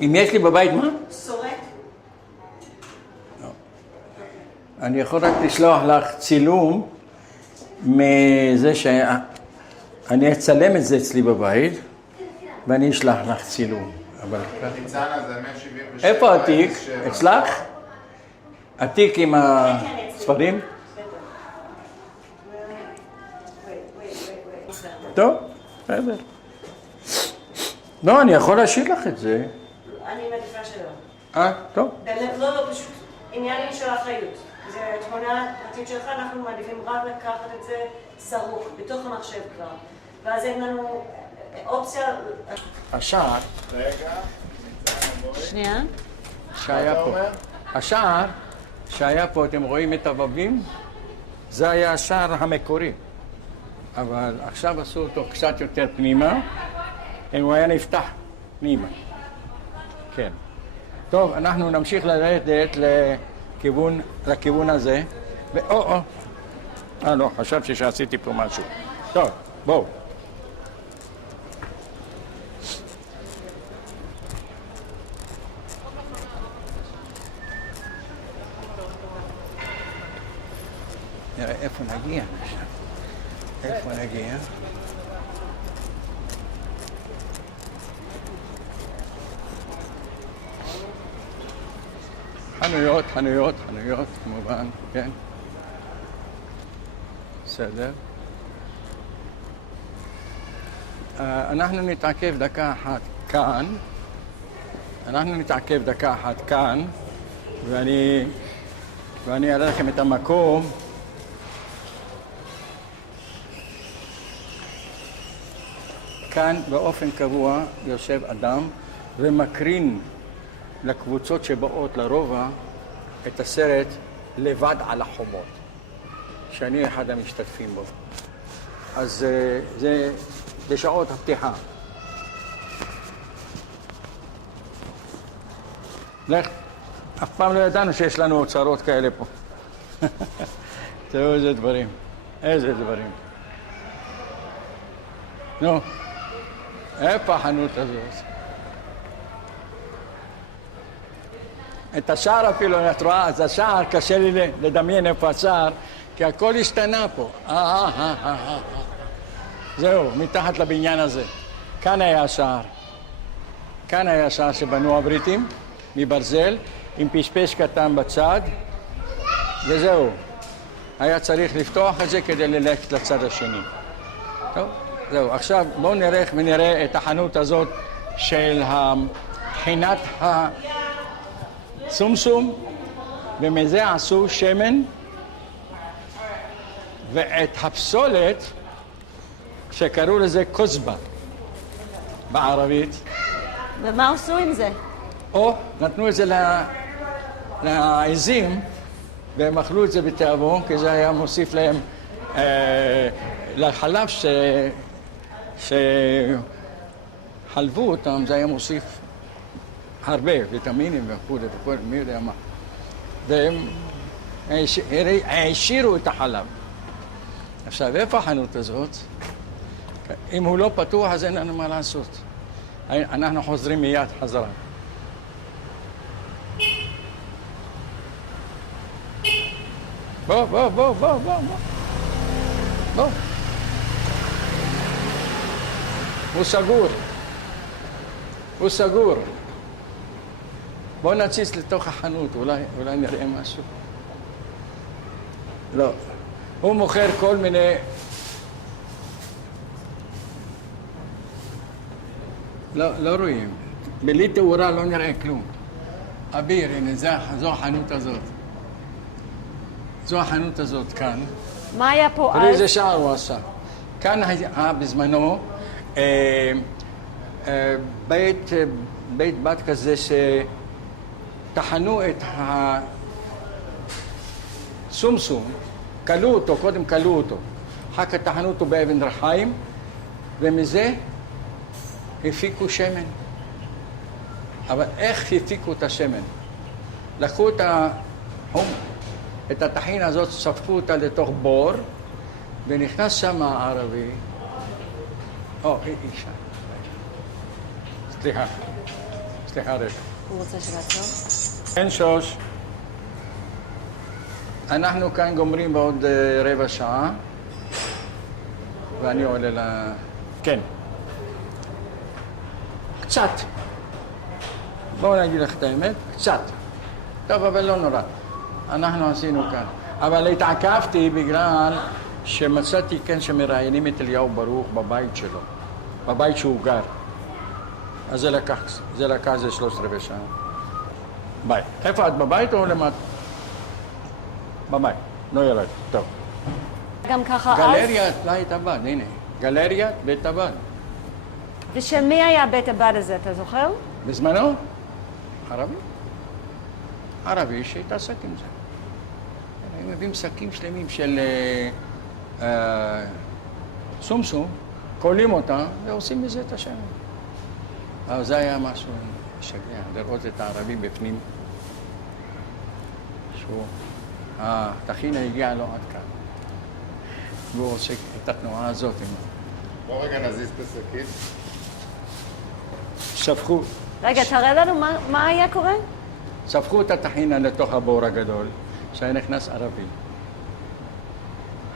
אם יש לי בבית מה? סורק? לא. אני יכול רק לשלוח לך צילום מזה שאני אצלם את זה אצלי בבית ואני אשלח לך צילום. אבל... ניצנה זה 177. איפה התיק? אצלך? התיק עם הספרים? טוב, בסדר. לא, אני יכול להשאיר לך את זה. אני מעדיפה שלא. טוב. לא, פשוט עניין של אחריות. זו תמונה פרטית שלך, אנחנו מעדיפים רק לקחת את זה סרוק, בתוך המחשב כבר. ואז אין לנו אופציה... השער... רגע. שנייה. שהיה פה. השער שהיה פה, אתם רואים את הובים? זה היה השער המקורי. אבל עכשיו עשו אותו קצת יותר פנימה, הוא היה נפתח פנימה. כן. טוב, אנחנו נמשיך לרדת לכיוון הזה. לא, חשבתי שעשיתי פה משהו. טוב, בואו. נראה איפה נגיע עכשיו. איפה נגיע? חנויות, כמובן, כן. בסדר. אנחנו נתעכב דקה אחת כאן. ואני אראה לכם את המקום. כאן באופן קבוע יושב אדם ומקרין לקבוצות שבאות לרובע את הסרט לבד על החומות, שאני אחד המשתתפים בו. אז זה בשעות הפתיחה. לך, אף פעם לא ידענו שיש לנו אוצרות כאלה פה. תראו איזה דברים. נו, איפה החנות הזאת? את השער אפילו, את רואה, אז השער, קשה לי לדמיין איפה השער, כי הכל השתנה פה. זהו, מתחת לבניין הזה. כאן היה השער שבנו הבריטים, מברזל, עם פשפש קטן בצד, וזהו. היה צריך לפתוח את זה כדי ללכת לצד השני. טוב, זהו. עכשיו בואו נלך ונראה את החנות הזאת של חינת סומסום, ומזה עשו שמן, ואת הפסולת שקראו לזה כוסבה בערבית. ומה עשו עם זה? נתנו את זה לעזים, והם אכלו את זה בתיאבון, כי זה היה מוסיף להם לחלב שחלבו אותם, זה היה מוסיף הרבה ויטמינים וכו', מי יודע מה. והם העשירו את החלב. עכשיו, איפה החנות הזאת? אם הוא לא פתוח, אז אין לנו מה לעשות. אנחנו חוזרים מיד חזרה. בוא. הוא סגור. בוא נציץ לתוך החנות, אולי נראה משהו. לא. הוא מוכר כל מיני... לא רואים. בלי תאורה לא נראה כלום. אביר, הנה, זו החנות הזאת. זו החנות הזאת כאן. מה היה פה אז? תראי איזה שער הוא עשה. כאן היה בזמנו בית בת כזה שטחנו את הסומסום, קודם קלו אותו, אחר כך טחנו אותו באבן רחיים, ומזה הפיקו שמן. אבל איך הפיקו את השמן? לקחו את הטחין הזאת, ספקו אותה לתוך בור, ונכנס שם הערבי. אישה. סליחה רגע. הוא רוצה שנעצור? כן, שוש. אנחנו כאן גומרים בעוד רבע שעה, ואני עולה כן. קצת. בואו נגיד לך את האמת, קצת. טוב, אבל לא נורא. אנחנו עשינו כאן. אבל התעכבתי בגלל שמצאתי כאן שמראיינים את אליהו ברוך בבית שלו, בבית שהוא גר. אז זה לקח איזה 3/4 שעה. ביי. איפה את, בבית או למטה? בבית. לא ירד. טוב. גם ככה אז? גלריית בית הבד, הנה. גלריית בית הבד. ושל מי היה בית הבד הזה, אתה זוכר? בזמנו? ערבי. ערבי שהתעסק עם זה. הם מביאים שקים שלמים של סומסום, קולים אותה ועושים מזה את השם. אבל זה היה משהו משגע, לראות את הערבים בפנים. הטחינה הגיעה לו עד כאן. והוא עושה את התנועה הזאת. בוא רגע נזיז את השקית. שפכו. רגע, תראה לנו מה היה קורה? שפכו את הטחינה לתוך הבור הגדול, שהיה נכנס ערבי.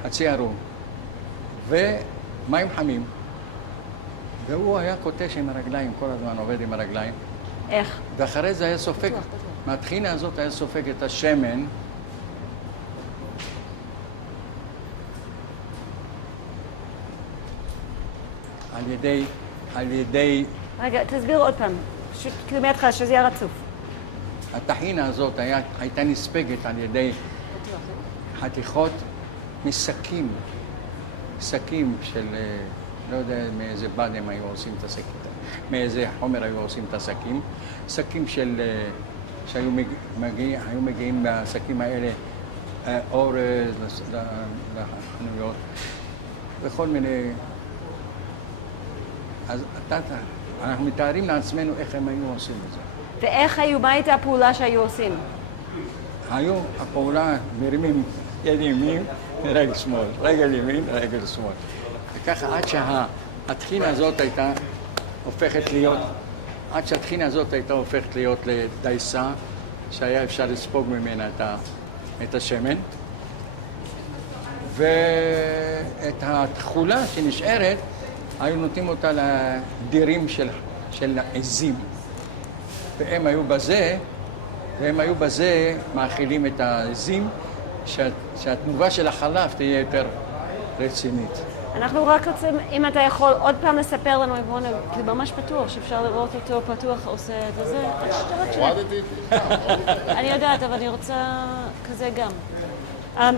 חצי ערום. ומים חמים. והוא היה קוטש עם הרגליים, כל הזמן עובד עם הרגליים. איך? ואחרי זה היה סופג, מהטחינה הזאת היה סופג את השמן. על ידי... רגע, תסביר עוד פעם. פשוט כאילו מההתחלה, שזה יהיה רצוף. הטחינה הזאת הייתה נספגת על ידי חתיכות משקים. שקים של... לא יודע מאיזה בד הם היו עושים את השקים. מאיזה חומר היו עושים את השקים. שקים של... שהיו מגיעים בשקים האלה אורז לחנויות וכל מיני... אז אנחנו מתארים לעצמנו איך הם היו עושים את זה. ואיך היו, מה הייתה הפעולה שהיו עושים? היו הפעולה מרימים יד ימין, רגל שמאל, רגל ימין, רגל שמאל. וככה עד שהטחינה הזאת הייתה הופכת להיות, עד שהטחינה הזאת הייתה הופכת להיות לדייסה, שהיה אפשר לספוג ממנה את השמן. ואת התכולה שנשארת, היו נותנים אותה לדירים של העזים. והם היו בזה מאכילים את העזים, שהתנובה של החלב תהיה יותר רצינית. אנחנו רק רוצים, אם אתה יכול עוד פעם לספר לנו, כי ממש פתוח, שאפשר לראות אותו פתוח עושה את זה. הורדתי. אני יודעת, אבל אני רוצה כזה גם.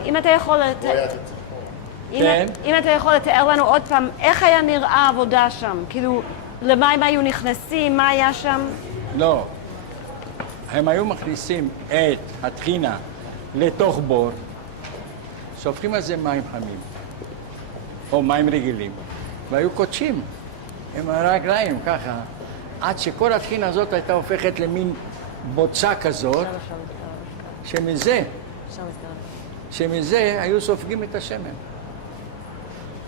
אם אתה יכול... אם אתה יכול לתאר לנו עוד פעם, איך היה נראה העבודה שם? כאילו, למה הם היו נכנסים? מה היה שם? לא. הם היו מכניסים את הטחינה לתוך בור, שופכים על זה מים חמים, או מים רגילים, והיו קודשים עם הרגליים ככה, עד שכל הטחינה הזאת הייתה הופכת למין בוצה כזאת, שמזה היו סופגים את השמן.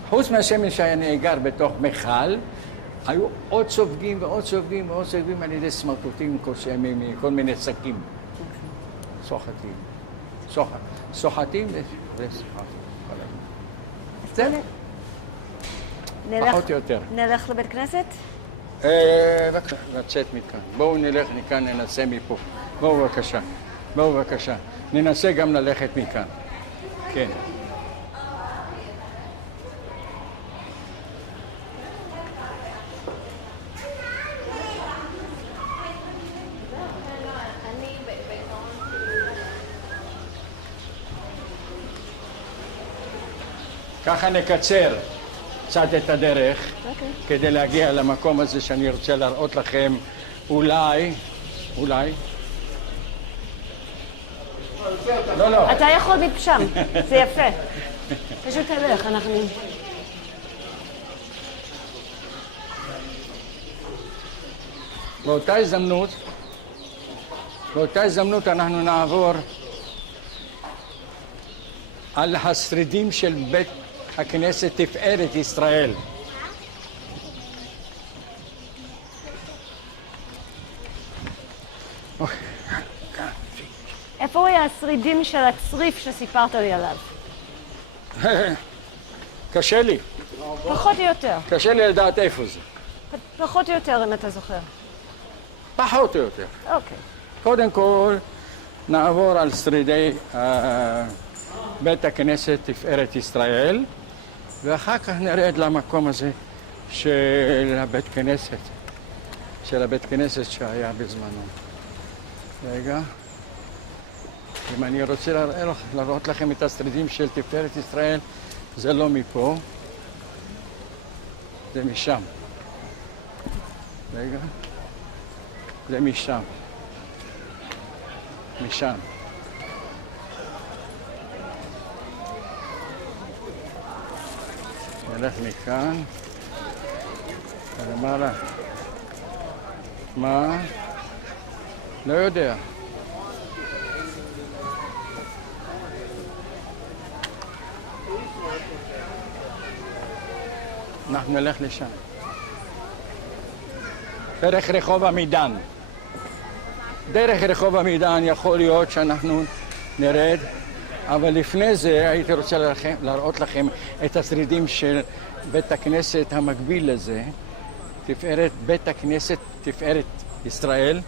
חוץ מהשמן שהיה נאגר בתוך מכל, היו עוד סופגים ועוד סופגים ועוד סופגים על ידי סמרטוטים מכל מיני שקים. סוחטים וסוחטים. זה פחות או יותר. נלך לבית כנסת? בבקשה, לצאת מכאן. בואו נלך מכאן, ננסה מפה. בואו בבקשה. ננסה גם ללכת מכאן. כן. ככה נקצר קצת את הדרך, כדי להגיע למקום הזה שאני רוצה להראות לכם אולי... לא. אתה יכול מפשם, זה יפה. פשוט תלך, אנחנו... באותה הזדמנות אנחנו נעבור על השרידים של בית הכנסת תפארת ישראל. איפה היה השרידים של הצריף שסיפרת לי עליו? קשה לי. פחות או יותר. קשה לי לדעת איפה זה. פחות או יותר, אם אתה זוכר. פחות או יותר. אוקיי. קודם כל, נעבור על שרידי בית הכנסת תפארת ישראל, ואחר כך נרד למקום הזה של הבית כנסת שהיה בזמנו. רגע. אם אני רוצה להראות לכם את השרידים של תפארת ישראל, זה לא מפה, זה משם. רגע. זה משם. משם. נלך מכאן. למעלה. מה? לא יודע. אנחנו נלך לשם. דרך רחוב עמידן. דרך רחוב עמידן יכול להיות שאנחנו נרד, אבל לפני זה הייתי רוצה להראות לכם את השרידים של בית הכנסת המקביל לזה, תפארת בית הכנסת תפארת ישראל.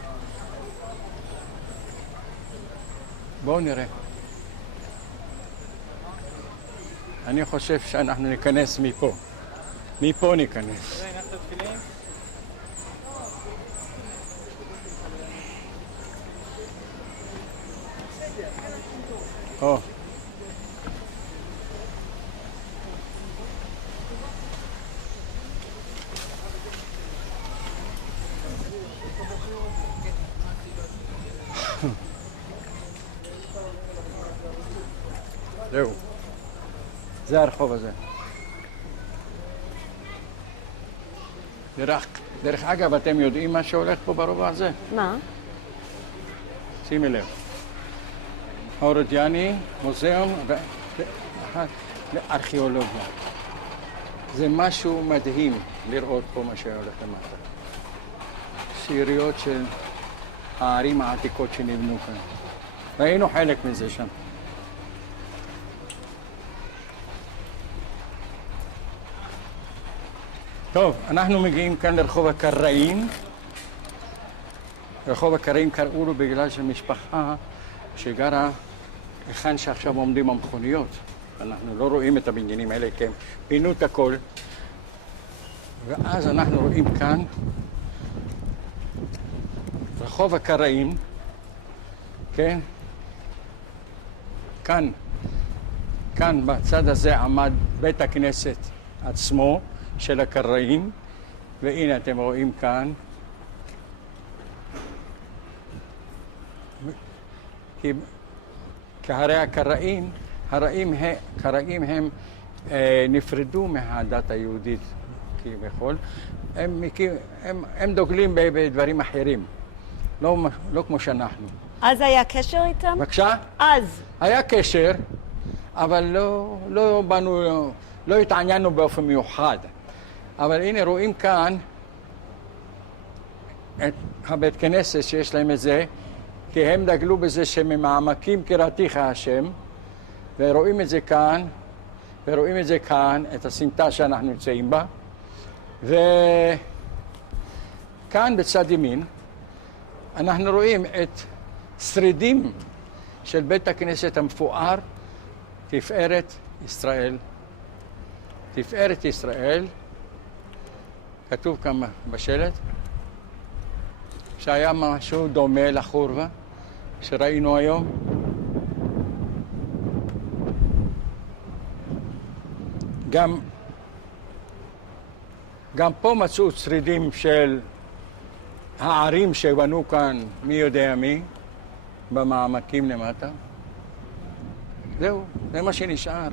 בואו נראה. אני חושב שאנחנו ניכנס מפה. מפה ניכנס. או. זהו. זה הרחוב הזה. דרך אגב, אתם יודעים מה שהולך פה ברובע הזה? מה? שימי לב. האורודיאני, מוזיאון לארכיאולוגיה. זה משהו מדהים לראות פה מה שהולך למטה. שאריות של הערים העתיקות שנבנו כאן. ראינו חלק מזה שם. טוב, אנחנו מגיעים כאן לרחוב הקראים. רחוב הקראים קראו לו בגלל שמשפחה שגרה היכן שעכשיו עומדים המכוניות. אנחנו לא רואים את הבניינים האלה כי הם פינו את הכל. ואז אנחנו רואים כאן רחוב הקראים, כן? כאן בצד הזה עמד בית הכנסת עצמו של הקראים, והנה אתם רואים כאן כי הרי הקראים הם נפרדו מהדת היהודית כביכול, הם דוגלים בדברים אחרים, לא כמו שאנחנו. אז היה קשר איתם? בבקשה? אז. היה קשר, אבל לא התעניינו באופן מיוחד. אבל הנה רואים כאן את הבית כנסת שיש להם את זה, כי הם דגלו בזה שממעמקים קראתיך השם, ורואים את זה כאן, ורואים את זה כאן, את הסמטה שאנחנו נמצאים בה. וכאן בצד ימין אנחנו רואים את שרידים של בית הכנסת המפואר, תפארת ישראל. תפארת ישראל, כתוב כאן בשלט, שהיה משהו דומה לחורבה שראינו היום. גם פה מצאו שרידים של הערים שבנו כאן מי יודע מי, במעמקים למטה. זהו, זה מה שנשאר.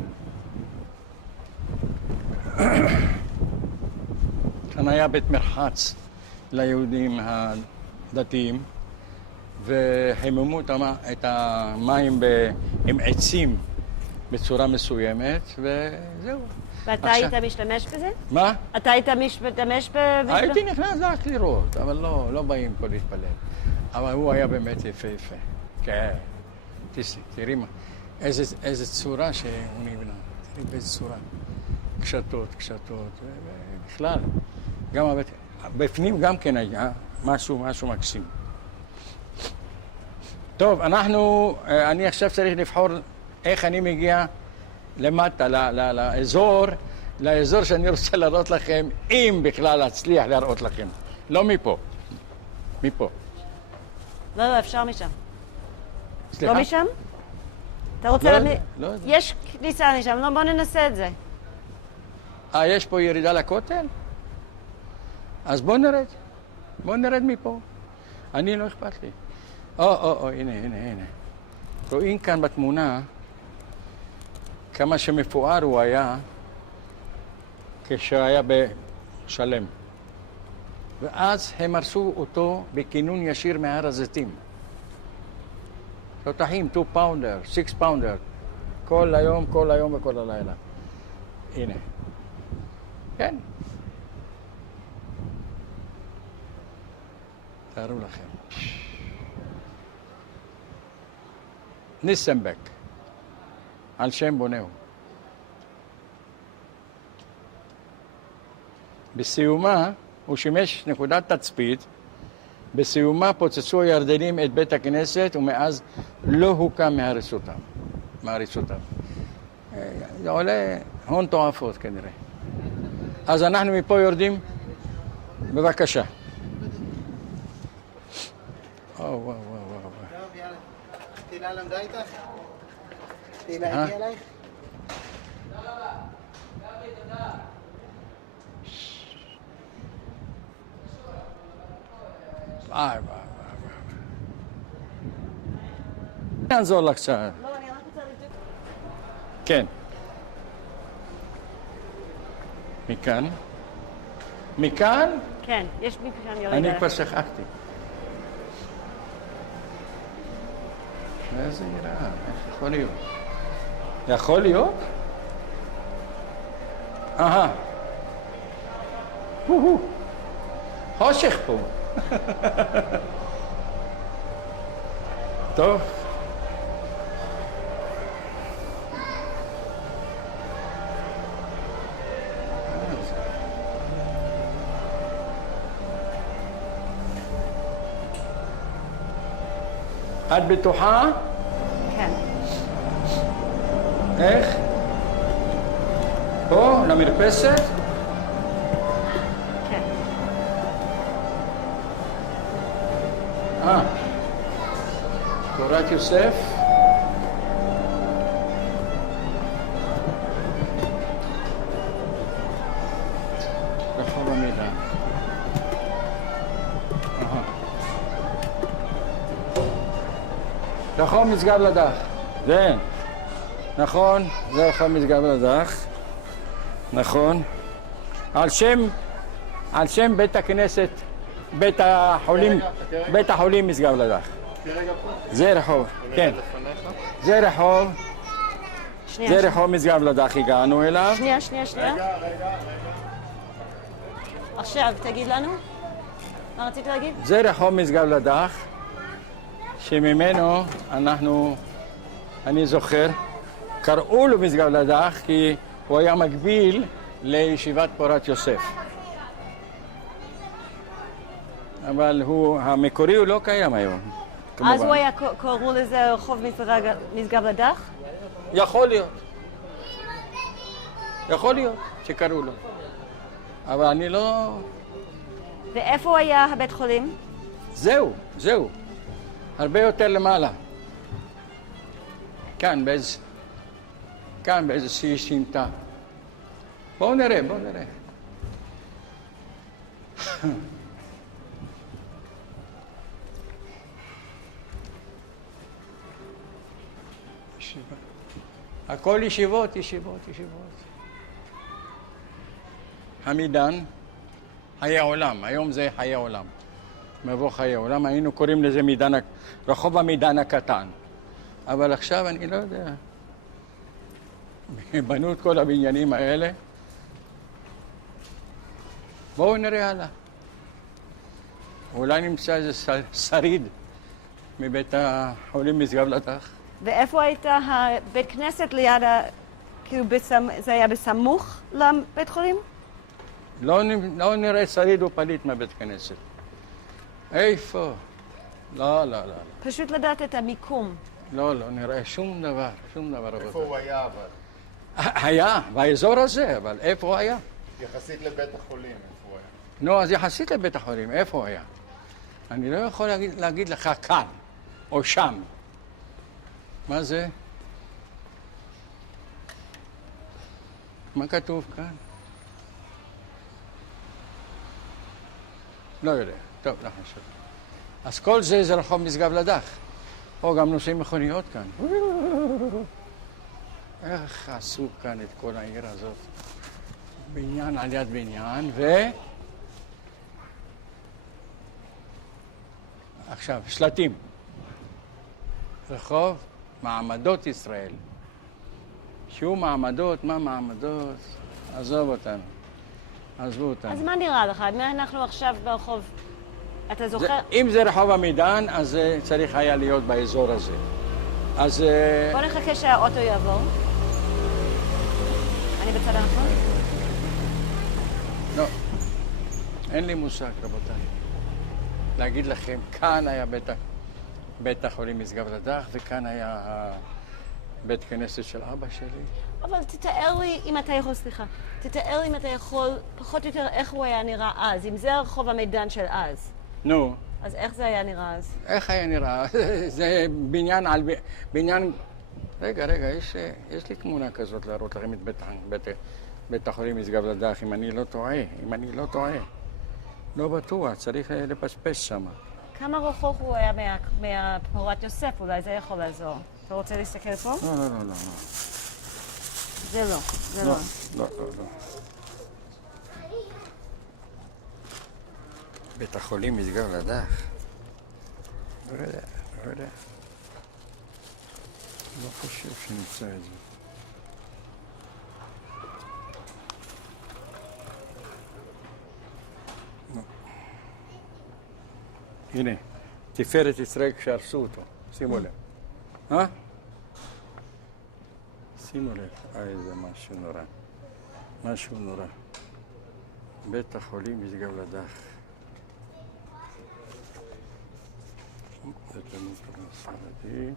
כאן היה בית מרחץ ליהודים הדתיים, וחיממו את המים עם עצים בצורה מסוימת, וזהו. ואתה היית משתמש בזה? מה? אתה היית משתמש בזה? הייתי נכנס רק לראות, אבל לא באים פה להתפלל. אבל הוא היה באמת יפהפה. כן. תראי מה, איזה צורה שהוא נבנה. תראי באיזה צורה. קשתות, בכלל. גם בפנים גם כן היה משהו מקסים. טוב, אני עכשיו צריך לבחור איך אני מגיע למטה, לאזור שאני רוצה להראות לכם, אם בכלל אצליח להראות לכם. לא מפה. מפה. לא, אפשר משם. סליחה? לא משם? אתה רוצה... לא יודע. יש כניסה משם, לא, בוא ננסה את זה. יש פה ירידה לכותל? אז בוא נרד מפה. אני לא אכפת לי. הנה. רואים כאן בתמונה כמה שמפואר הוא היה כשהיה בשלם. ואז הם הרסו אותו בכינון ישיר מהר הזיתים. תותחים, 2 פאונדר, 6 פאונדר, כל היום וכל הלילה. הנה. כן. תארו לכם. ניסנבק, על שם בונהו. בסיומה הוא שימש נקודת תצפית, בסיומה פוצצו הירדנים את בית הכנסת ומאז לא הוקם מהריסותם. זה עולה הון תועפות כנראה. אז אנחנו מפה יורדים, בבקשה. וואו. טוב, יאללה. תהילה למדה איתך? תהילה הגיעה אלייך? נעזור לך קצת. לא, אני רק רוצה לבדוק. כן. מכאן? מכאן? כן, יש בי שאני יורדת. אני כבר שכחתי. איזה יראה, איך יכול להיות? יכול להיות? חושך פה. טוב. את בטוחה? כן. איך? פה, למרפסת? כן. תורת יוסף? רחוב המידע. רחוב משגב לדך. זה. נכון, זה רחוב משגב לדך. נכון. על שם בית הכנסת, בית החולים משגב לדך. זה רחוב, כן. זה רחוב משגב לדך, הגענו אליו. שנייה. עכשיו, תגיד לנו. מה רצית להגיד? זה רחוב משגב לדך, שממנו אני זוכר, קראו לו משגב לדך כי הוא היה מקביל לישיבת פורת יוסף. אבל המקורי הוא לא קיים היום. אז הוא היה, קראו לזה רחוב משגב לדך? יכול להיות שקראו לו. אבל אני לא... ואיפה היה הבית חולים? זהו. הרבה יותר למעלה. כאן באיזושהי שינתה. בואו נראה. הכל ישיבות. המידן, חיי העולם, היום זה חיי העולם. מבוא חיי העולם, היינו קוראים לזה רחוב המידן הקטן. אבל עכשיו אני לא יודע. בנו את כל הבניינים האלה. בואו נראה הלאה. אולי נמצא איזה שריד מבית החולים משגב לדך. ואיפה הייתה הבית כנסת ליד כאילו זה היה בסמוך לבית חולים? לא נראה שריד או פליט מהבית כנסת. איפה? לא, לא, לא. פשוט לדעת את המיקום. לא נראה שום דבר, איפה הוא היה אבל? היה, באזור הזה, אבל איפה הוא היה? יחסית לבית החולים, איפה הוא היה? נו, אז יחסית לבית החולים, איפה הוא היה? אני לא יכול להגיד לך כאן, או שם. מה זה? מה כתוב כאן? לא יודע. טוב, לא חשוב. אז כל זה רחוב משגב לדך. פה גם נוסעים מכוניות כאן. איך עשו כאן את כל העיר הזאת? בניין על יד בניין, עכשיו, שלטים. רחוב מעמדות ישראל. שהוא מעמדות, מה מעמדות? עזוב אותנו. עזבו אותנו. אז מה נראה לך? מה אנחנו עכשיו ברחוב? אתה זוכר? אם זה רחוב עמידן, אז זה צריך היה להיות באזור הזה. אז... בוא נחכה שהאוטו יעבור. אני בצד הנכון? לא. אין לי מושג, רבותיי. להגיד לכם, כאן היה בית החולים משגב לדך, וכאן היה בית כנסת של אבא שלי. אבל תתאר לי, אם אתה יכול, סליחה, תתאר לי אם אתה יכול, פחות או יותר, איך הוא היה נראה אז, אם זה הרחוב המידן של אז. נו. אז איך זה היה נראה אז? איך היה נראה? זה בניין על בניין... רגע, יש לי תמונה כזאת להראות לכם את בית החולים משגב לדך, אם אני לא טועה. לא בטוח, צריך לפספס שם. כמה רחוק הוא היה מהפורת יוסף? אולי זה יכול לעזור. אתה רוצה להסתכל פה? לא. זה לא. לא. בית החולים משגב לדך. לא יודע. לא חושב שנמצא את זה. לא. הנה, תפארת ישראל כשהרסו אותו. שימו לב. שימו לב. איזה משהו נורא. בית החולים משגב לדך. זה תלמוד ספרדי.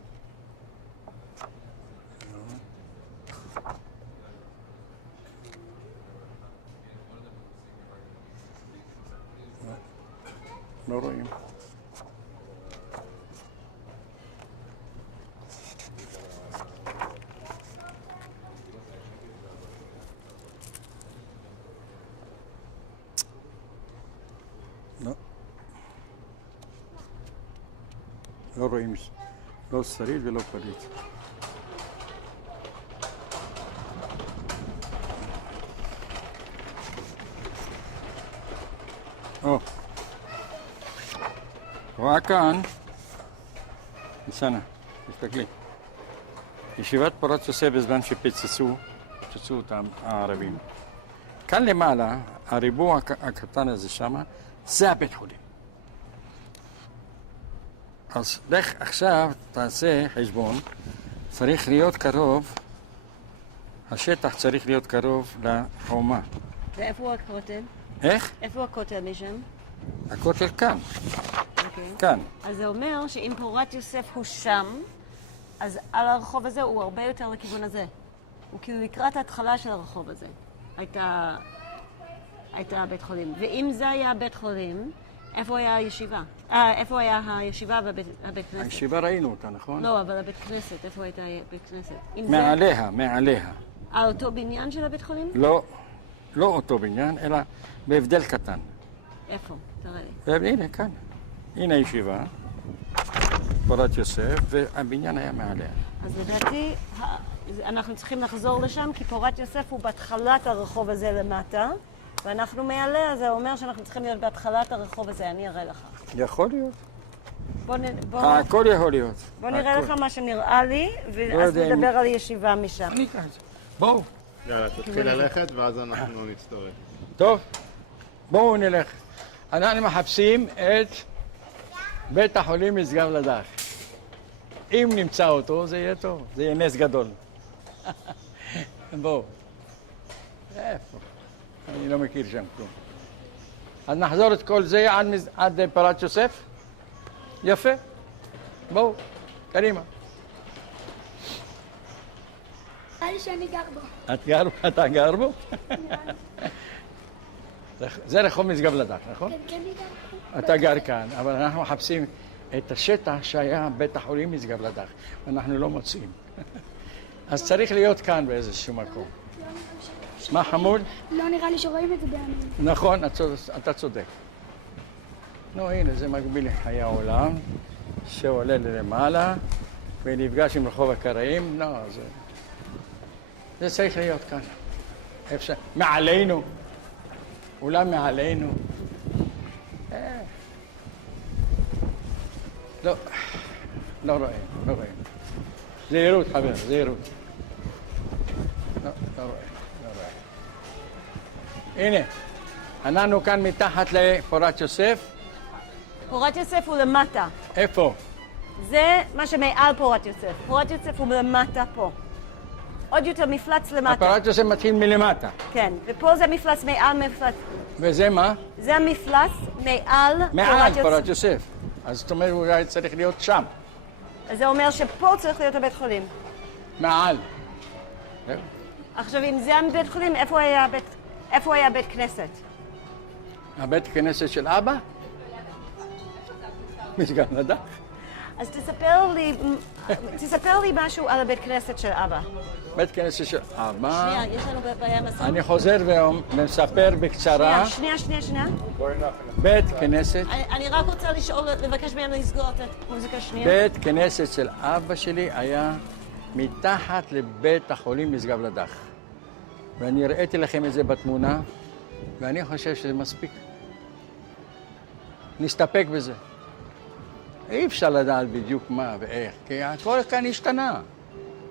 לא רואים. לא רואים, לא שריד ולא פליט. רואה כאן, ניסנה, תסתכלי. ישיבת פורת יוסף בזמן שפצצו אותם הערבים. כאן למעלה, הריבוע הקטן הזה שמה, זה הבית חולים. אז לך עכשיו תעשה חשבון, צריך להיות קרוב, השטח צריך להיות קרוב לחומה. ואיפה הוא הכותל? איך? איפה הכותל משם? הכותל כאן. אוקיי. כאן. אז זה אומר שאם פורת יוסף הוא שם, אז על הרחוב הזה הוא הרבה יותר לכיוון הזה. הוא כאילו לקראת ההתחלה של הרחוב הזה. הייתה בית חולים. ואם זה היה בית חולים, איפה היה הישיבה? איפה היה הישיבה והבית כנסת? הישיבה ראינו אותה, נכון? לא, אבל הבית כנסת, איפה הייתה בית כנסת? מעליה. על אותו בניין של הבית חולים? לא אותו בניין, אלא בהבדל קטן. איפה? תראה לי. הנה, כאן. הנה הישיבה, פורת יוסף, והבניין היה מעליה. אז לדעתי, אנחנו צריכים לחזור לשם, כי פורת יוסף הוא בהתחלת הרחוב הזה למטה, ואנחנו מעליה, זה אומר שאנחנו צריכים להיות בהתחלת הרחוב הזה, אני אראה לך. יכול להיות. הכל יכול להיות. בוא נראה לך מה שנראה לי, ואז נדבר על ישיבה משם. אני אקרא את זה. בואו. יאללה, תתחיל ללכת ואז אנחנו נצטרף. טוב, בואו נלך. אנחנו מחפשים את בית החולים משגב לדך. אם נמצא אותו, זה יהיה טוב, זה יהיה נס גדול. בואו. איפה? אני לא מכיר שם כלום. אז נחזור את כל זה עד פרת יוסף? יפה. בואו, קדימה. נראה לי שאני גר בו. אתה גר בו? זה רחוב משגב לדך, נכון? כן, אני גר בו. אתה גר כאן, אבל אנחנו מחפשים את השטח שהיה בית החולים משגב לדך, ואנחנו לא מוצאים. אז צריך להיות כאן באיזשהו מקום. מה חמוד? לא נראה לי שרואים את זה בעיניים. נכון, אתה צודק. נו, הנה, זה מקביל לחיי העולם, שעולה ללמעלה, ונפגש עם רחוב הקראים. לא, זה צריך להיות כאן. אפשר, מעלינו. אולם מעלינו. לא, לא רואים, לא רואים. זהירות, חבר, זהירות. לא רואים, לא רואים. הנה, אנחנו כאן מתחת לפורת יוסף. פורת יוסף הוא למטה. איפה? זה מה שמעל פורת יוסף. פורת יוסף הוא למטה פה. עוד יותר מפלץ למטה. פורת יוסף מתחיל מלמטה. כן, ופה זה מפלץ מעל מפלץ. וזה מה? זה המפלץ מעל מעל פורת פורת יוסף. יוסף. אז זאת אומרת, הוא היה צריך להיות שם. אז זה אומר שפה צריך להיות הבית חולים. מעל. זהו. עכשיו, אם זה הבית חולים, איפה היה בית כנסת? הבית כנסת של אבא? משגב לדך. אז תספר לי משהו על הבית כנסת של אבא. בית כנסת של אבא. שנייה, יש לנו בעיה מסוים. אני חוזר ומספר בקצרה. שנייה. בית כנסת. אני רק רוצה לבקש ממנו לסגור את המוזיקה שנייה. בית כנסת של אבא שלי היה מתחת לבית החולים משגב לדך. ואני הראיתי לכם את זה בתמונה, ואני חושב שזה מספיק. נסתפק בזה. אי אפשר לדעת בדיוק מה ואיך, כי הכל כאן השתנה.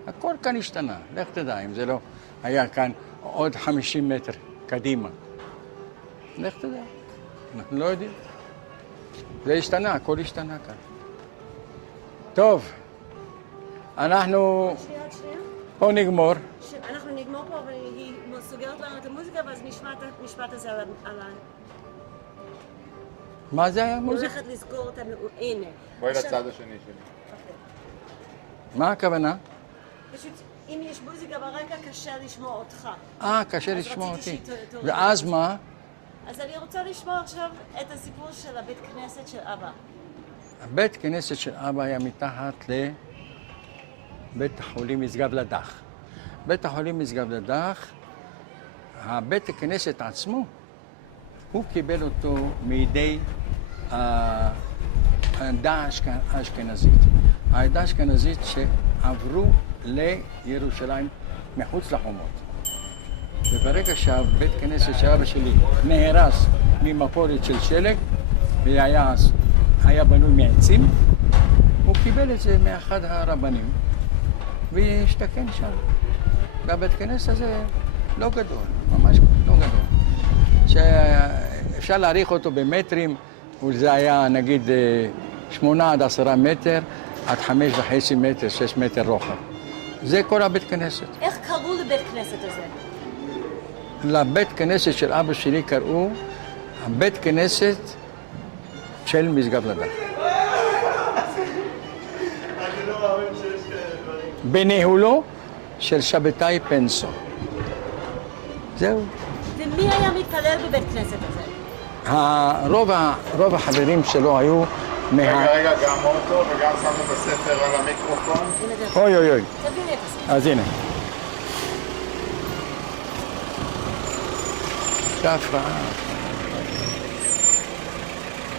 הכל כאן השתנה. לך תדע, אם זה לא היה כאן עוד 50 מטר קדימה. לך תדע. אנחנו לא יודעים. זה השתנה, הכל השתנה כאן. טוב, אנחנו פה נגמור. אנחנו נגמור פה, והיא סוגרת לנו את המוזיקה, ואז נשמע את המשפט הזה על ה... מה זה היה היא מוזיקה? הולכת לסגור את הנה. בואי לצד השני שלי. מה הכוונה? פשוט, אם יש מוזיקה ברקע, קשה לשמוע אותך. קשה אז לשמוע רציתי אותי. שהיא תוריד. ואז מה? אז אני רוצה לשמוע עכשיו את הסיפור של הבית כנסת של אבא. הבית כנסת של אבא היה מתחת לבית החולים משגב לדך. בית החולים משגב לדך, הבית הכנסת עצמו, הוא קיבל אותו מידי העדה האשכנזית. העדה האשכנזית שעברו לירושלים מחוץ לחומות. וברגע שהבית כנסת של אבא שלי נהרס ממפולת של שלג, והיה בנוי מעצים, הוא קיבל את זה מאחד הרבנים והשתכן שם. והבית כנסת הזה לא גדול, ממש לא גדול. שאפשר להעריך אותו במטרים, וזה היה נגיד 8 עד 10 מטר, עד 5.5 מטר, 6 מטר רוחב. זה כל הבית כנסת. איך קראו לבית כנסת הזה? לבית כנסת של אבא שלי קראו הבית כנסת של משגב לדך. בניהולו של שבתאי פנסו. זהו. ומי היה מתפלל בבית כנסת הזה? רוב החברים שלו היו רגע, גם אוטו וגם שמנו בספר על המיקרופון. אוי. תביא לי את הספר. אז הנה. זו הפרעה.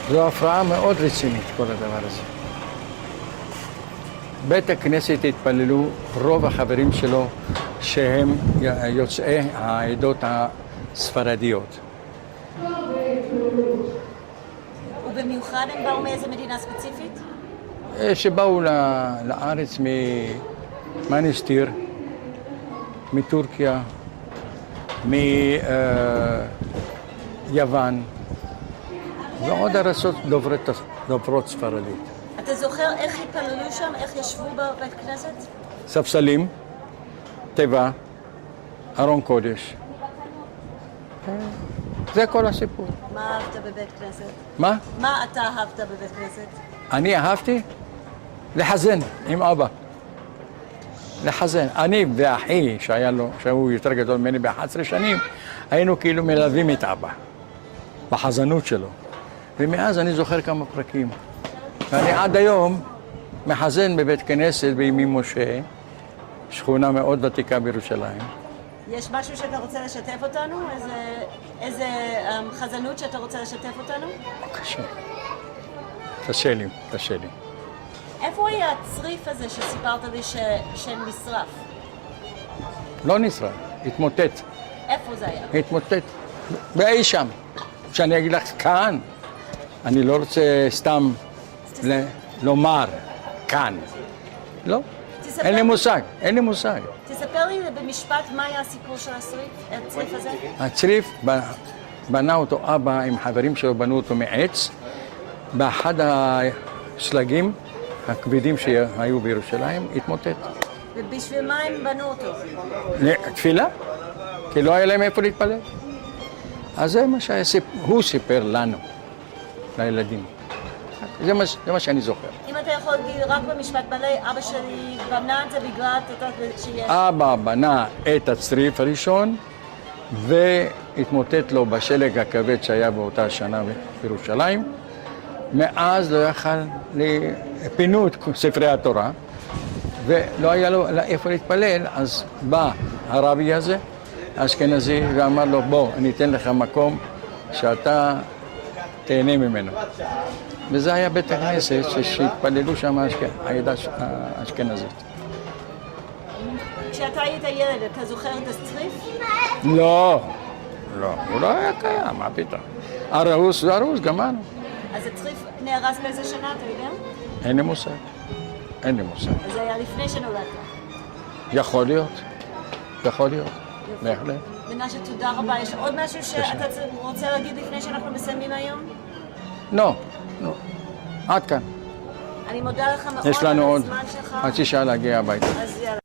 זו הפרעה מאוד רצינית, כל הדבר הזה. בית הכנסת התפללו רוב החברים שלו שהם יוצאי העדות הספרדיות. ובמיוחד הם באו מאיזה מדינה ספציפית? שבאו לארץ ממניסטיר, מטורקיה, מיוון, ועוד ארצות דוברות ספרדית. אתה זוכר איך התפללו שם? איך ישבו בבית כנסת? ספסלים, תיבה, ארון קודש. זה כל הסיפור. מה אהבת בבית כנסת? מה? מה אתה אהבת בבית כנסת? אני אהבתי לחזן עם אבא. לחזן. אני ואחי, שהוא יותר גדול ממני ב-11 שנים, היינו כאילו מלווים את אבא בחזנות שלו. ומאז אני זוכר כמה פרקים. ואני עד היום מחזן בבית כנסת בימי משה, שכונה מאוד ותיקה בירושלים. יש משהו שאתה רוצה לשתף אותנו? איזה חזנות שאתה רוצה לשתף אותנו? בבקשה. תשאר לי. איפה היה הצריף הזה שסיפרת לי שנשרף? לא נשרף, התמוטט. איפה זה היה? התמוטט. ואי שם. כשאני אגיד לך כאן, אני לא רוצה סתם לומר כאן. לא. אין לי מושג. תספר לי במשפט מה היה הסיפור של הצריף הזה? הצריף, בנה אותו אבא עם חברים שלו, בנו אותו מעץ, באחד השלגים הכבדים שהיו בירושלים, התמוטט. ובשביל מה הם בנו אותו? תפילה, כי לא היה להם איפה להתפלל. אז זה מה שהוא סיפר לנו, לילדים. זה מה שאני זוכר. אם אתה יכול להגיד רק במשפט מלא, אבא שלי בנה את זה בגלל שיש... אבא בנה את הצריף הראשון והתמוטט לו בשלג הכבד שהיה באותה שנה בירושלים. מאז לא יכל, פינו את ספרי התורה ולא היה לו איפה להתפלל, אז בא הרבי הזה, האשכנזי, ואמר לו, בוא, אני אתן לך מקום שאתה תהנה ממנו. וזה היה בית הכנסת שהתפללו שם העדה האשכנזית. כשאתה היית ילד, אתה זוכר את הצריף? לא, הוא לא היה קיים, מה פתאום? הרוס זה הרוס, גמרנו. אז הצריף נהרס באיזה שנה, אתה יודע? אין לי מושג. אז זה היה לפני שנולדת. יכול להיות, בהחלט. מנשה, תודה רבה. יש עוד משהו שאתה רוצה להגיד לפני שאנחנו מסיימים היום? לא. עד כאן. אני מודה לך מאוד יש לנו על עוד הזמן שלך. חצי שעה להגיע הביתה. אז יאללה.